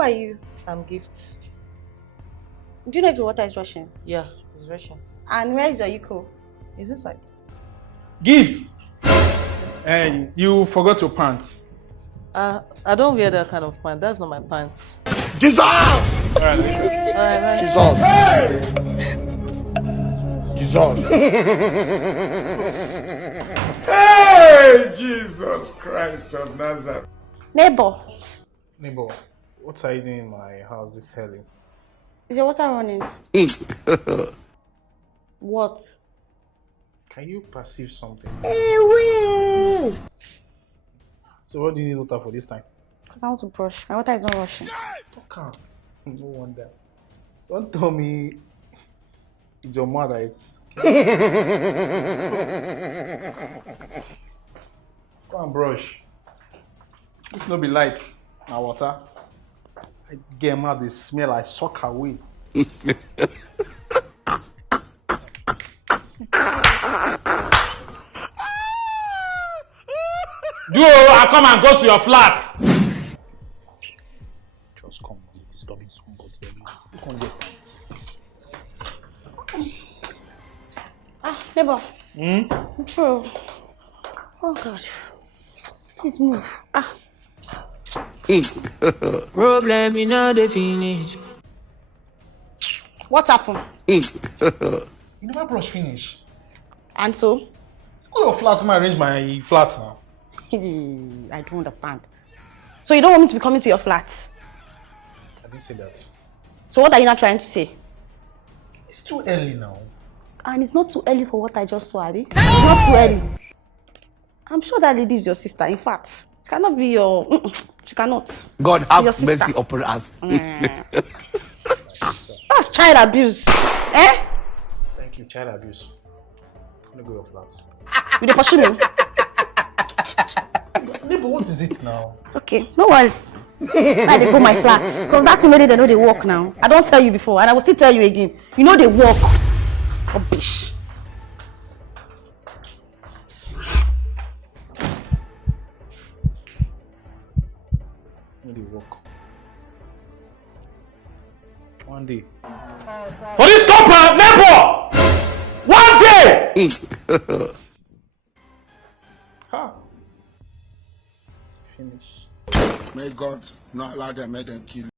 Who are you? I'm Gifts. Do you know if the water is rushing? Yeah, it's Russian. And where is your Yuko? It's inside. Gifts! Hey, you forgot your pants. I don't wear that kind of pants. That's not my pants. Jesus! Alright. Jesus! Hey! Jesus! Hey, Jesus Christ of Nazareth. Neighbor, Neighbor, what are you doing in my house this early? is your water running? What? Can you perceive something? Hey, So what do you need water for this time? because I want to brush. My water is not rushing. Come. No wonder. Don't tell me it's your mother. It's. Go and brush. If no be light, now water. I get mad. They smell. I suck away. Joe, I come and go to your flat. Just come on, disturbing somebody. You can't get that. Neighbor. True. Oh God. Please move. Problem in all the finish. What happened? You never brush finish. And so? Go your flat, I arrange my flat now. I don't understand. So you don't want me to be coming to your flat? I didn't say that. So what are you not trying to say? It's too early now. And it's not too early for what I just saw, Abby. It's not too early. I'm sure that lady is your sister. In fact, cannot be your... She cannot. God have mercy upon us. That's child abuse. Eh? Thank you, child abuse. I'm gonna go your flat. You dey pursue me? Neighbor, what is it now? Okay, no worry. I dey go my flat. Because that thing wey they know they work now. I don't tell you before, and I will still tell you again. You know they work. Rubbish. No, they work. One day. For this compound, neighbor! One day! Ha! It's finished. May God not allow them, make them kill